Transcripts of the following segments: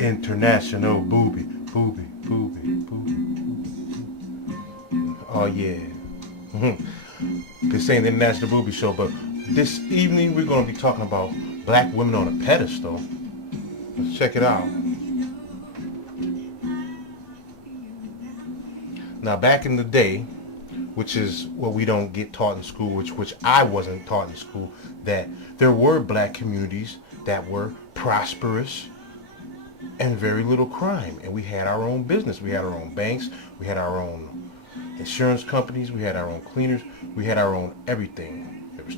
International booby, booby, booby, booby. Oh yeah. This ain't the International Booby Show, but this evening we're going to be talking about black women on a pedestal. Let's check it out. Now, back in the day, which is what we don't get taught in school, which I wasn't taught in school, that there were black communities that were prosperous and very little crime, and we had our own business. We had our own banks, we had our own insurance companies, we had our own cleaners, we had our own everything. There was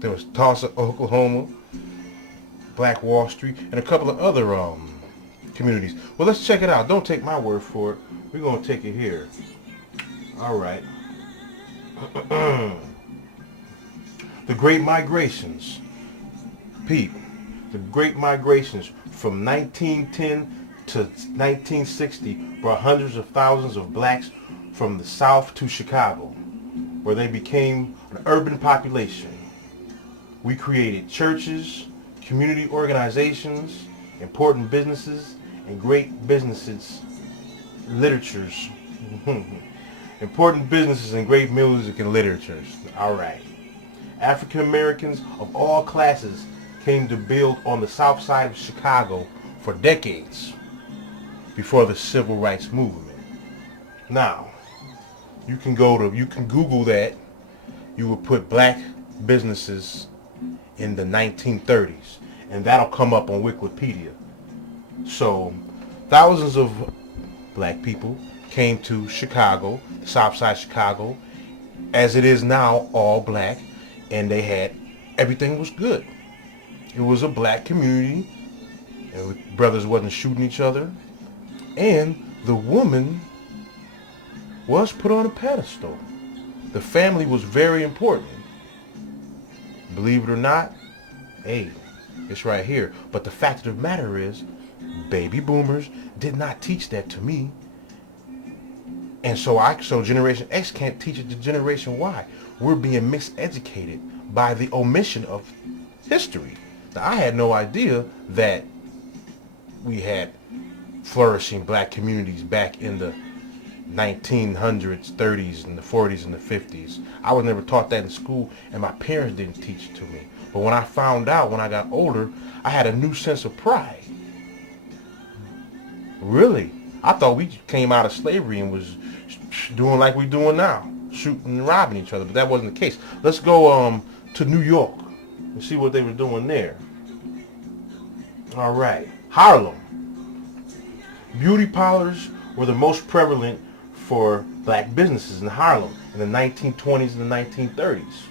there was Tulsa, Oklahoma, Black Wall Street, and a couple of other communities. Well, let's check it out. Don't take my word for it. We're gonna take it here. All right. The Great Migrations. Pete, the Great Migrations from 1910 to 1960 brought hundreds of thousands of blacks from the South to Chicago, where they became an urban population. We created churches, community organizations, important businesses, and great businesses, literatures. Important businesses and great music and literatures. All right. African Americans of all classes came to build on the south side of Chicago for decades before the civil rights movement. Now, you can Google that. You will put black businesses in the 1930s, and that'll come up on Wikipedia. So, thousands of black people came to Chicago, the south side of Chicago, as it is now, all black, and everything was good. It was a black community, and brothers wasn't shooting each other, and the woman was put on a pedestal. The family was very important. Believe it or not, hey, it's right here. But the fact of the matter is, baby boomers did not teach that to me. And so Generation X can't teach it to Generation Y. We're being miseducated by the omission of history. Now, I had no idea that we had flourishing black communities back in the 1900s, 30s, and the 40s, and the 50s. I was never taught that in school, and my parents didn't teach it to me. But when I found out, when I got older, I had a new sense of pride. Really? I thought we came out of slavery and was doing like we're doing now, shooting and robbing each other, but that wasn't the case. Let's go to New York and see what they were doing there. All right. Harlem. Beauty parlors were the most prevalent for black businesses in Harlem in the 1920s and the 1930s.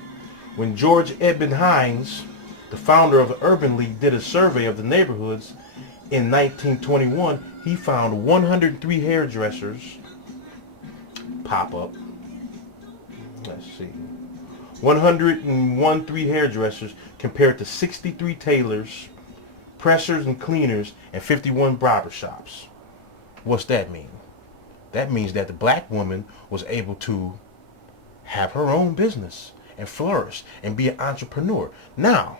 When George Edmund Hines, the founder of the Urban League, did a survey of the neighborhoods in 1921, he found 103 hairdressers pop up. Let's see. 101 hairdressers compared to 63 tailors, pressers and cleaners, and 51 barber shops. What's that mean? That means that the black woman was able to have her own business and flourish and be an entrepreneur. Now,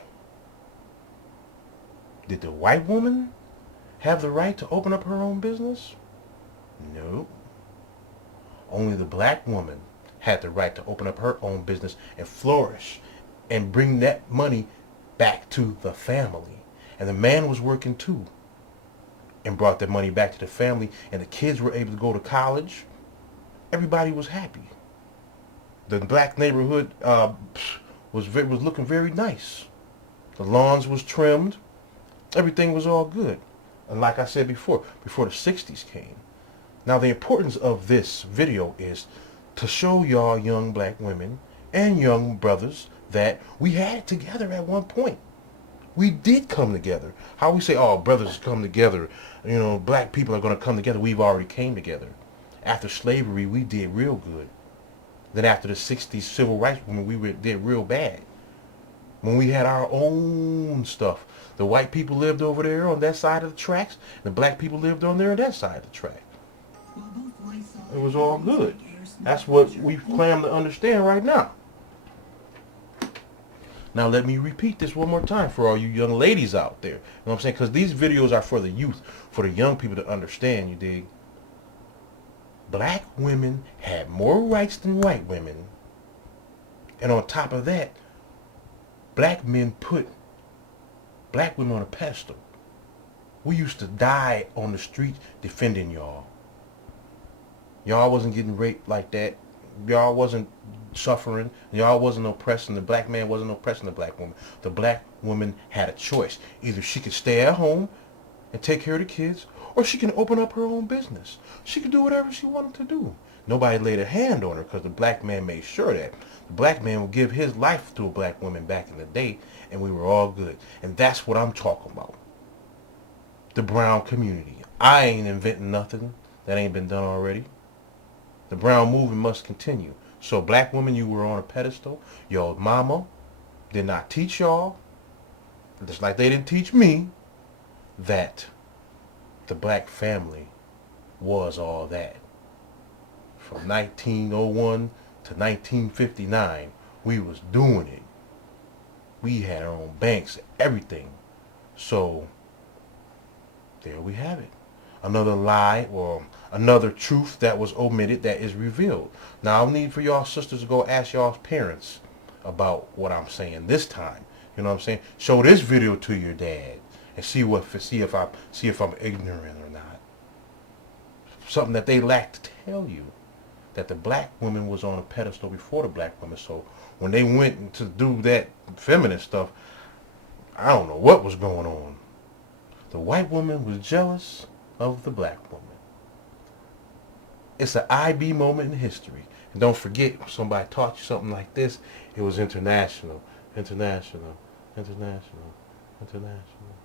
did the white woman have the right to open up her own business? No. Only the black woman had the right to open up her own business and flourish and bring that money back to the family. And the man was working too and brought that money back to the family, and the kids were able to go to college. Everybody was happy. The black neighborhood was looking very nice. The lawns was trimmed. Everything was all good. And like I said before the 60s came. Now the importance of this video is to show y'all young black women and young brothers that we had it together at one point. We did come together. How we say, oh, brothers come together. You know, black people are going to come together. We've already came together. After slavery, we did real good. Then after the 60s civil rights movement, we did real bad. When we had our own stuff. The white people lived over there on that side of the tracks. The black people lived on there on that side of the track. It was all good. That's what we claim to understand right now. Now let me repeat this one more time for all you young ladies out there. You know what I'm saying? Because these videos are for the youth, for the young people to understand, you dig? Black women had more rights than white women. And on top of that, black men put black women on a pedestal. We used to die on the streets defending y'all. Y'all wasn't getting raped like that. Y'all wasn't suffering. Y'all wasn't oppressing. The black man wasn't oppressing the black woman. The black woman had a choice. Either she could stay at home and take care of the kids, or she can open up her own business. She could do whatever she wanted to do. Nobody laid a hand on her because the black man made sure that. The black man would give his life to a black woman back in the day, and we were all good. And that's what I'm talking about. The brown community. I ain't inventing nothing that ain't been done already. The brown movement must continue. So black women, you were on a pedestal. Your mama did not teach y'all, just like they didn't teach me, that the black family was all that. From 1901 to 1959, we was doing it. We had our own banks, everything. So there we have it. Another lie or another truth that was omitted that is revealed. Now I'll need for y'all sisters to go ask y'all's parents about what I'm saying this time. You know what I'm saying? Show this video to your dad and see if I'm ignorant or not. Something that they lack to tell you, that the black woman was on a pedestal before the black woman. So when they went to do that feminist stuff, I don't know what was going on. The white woman was jealous of the black woman. It's an IB moment in history. And don't forget, if somebody taught you something like this, it was international, international, international, international.